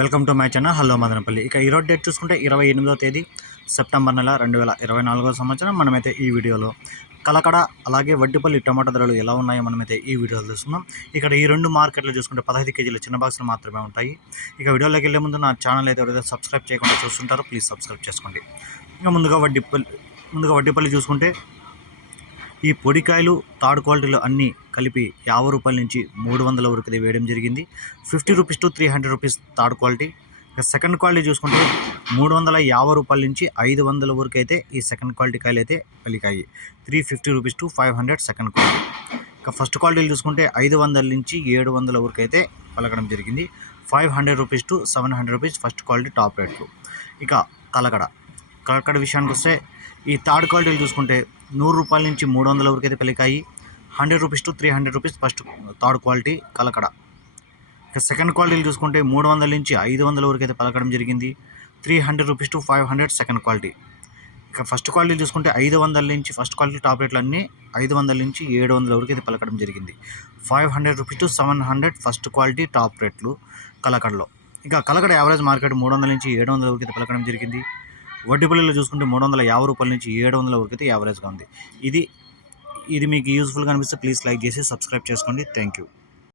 Welcome to my channel. Hello Madanapalle. ఇక ఈరోజు date చూసుకుంటే ఇరవై ఎనిమిదో తేదీ సెప్టెంబర్ నెల రెండు వేల ఇరవై నాలుగో సంవత్సరం. మనమైతే ఈ వీడియోలో కలకడ అలాగే వడ్డిపల్లి టమాటా ధరలు ఎలా ఉన్నాయో మనమైతే ఈ వీడియోలో చూస్తున్నాం ఇక్కడ ఈ రెండు మార్కెట్లు చూసుకుంటే పదహైదు కేజీల చిన్న బాక్సులు మాత్రమే ఉంటాయి. ఇక వీడియోలోకి వెళ్ళే ముందు నా ఛానల్ అయితే ఎవరైతే సబ్స్క్రైబ్ చేయకుండా చూస్తుంటారో ప్లీజ్ సబ్స్క్రైబ్ చేసుకోండి. ఇంకా ముందుగా వడ్డిపల్లి ముందుగా వడ్డిపల్లి చూసుకుంటే ఈ పొడికాయలు థర్డ్ క్వాలిటీలు అన్నీ కలిపి యాభై రూపాయల నుంచి మూడు వందల వరకు ఇది వేయడం జరిగింది. Fifty rupees to three hundred rupees third quality. ఇక సెకండ్ క్వాలిటీ చూసుకుంటే మూడు వందల యాభై రూపాయల నుంచి ఐదు వందల వరకు అయితే ఈ సెకండ్ క్వాలిటీ కాయలు అయితే పలికాయి. Three fifty rupees to five hundred second quality. ఇక ఫస్ట్ క్వాలిటీలు చూసుకుంటే ఐదు వందల నుంచి ఏడు వందల వరకు అయితే పలకడం జరిగింది. Five hundred rupees to seven hundred rupees first quality top రేట్లు. ఇక కలకడ కలకడ విషయానికి వస్తే ఈ థర్డ్ క్వాలిటీలు చూసుకుంటే నూరు రూపాయల నుంచి మూడు వందల వరకు అయితే పలికాయి hundred rupees to three hundred rupees first third quality Kalakada. ఇక సెకండ్ క్వాలిటీలు చూసుకుంటే మూడు వందల నుంచి ఐదు వందల వరకు అయితే పలకడం జరిగింది. Three hundred rupees to five hundred second quality. ఇక ఫస్ట్ క్వాలిటీ చూసుకుంటే ఐదు వందల నుంచి ఫస్ట్ క్వాలిటీ టాప్ రేట్లు అన్నీ ఐదు వందల నుంచి ఏడు వందల వరకు అయితే పలకడం జరిగింది. Five hundred rupees to seven hundred first quality top రేట్లు కలకడలో. ఇక కలకడ యావరేజ్ మార్కెట్ మూడు వందల నుంచి ఏడు వందల వరకు అయితే పలకడం జరిగింది. వడ్డీపల్లిలో చూసుకుంటే మూడు వందల యాభై రూపాయల నుంచి ఏడు వందల వరకు అయితే యావరేజ్గా ఉంది. ఇది ఇది మీకు యూస్ఫుల్గా అనిపిస్తే ప్లీజ్ లైక్ చేసి సబ్స్క్రైబ్ చేసుకోండి. Thank you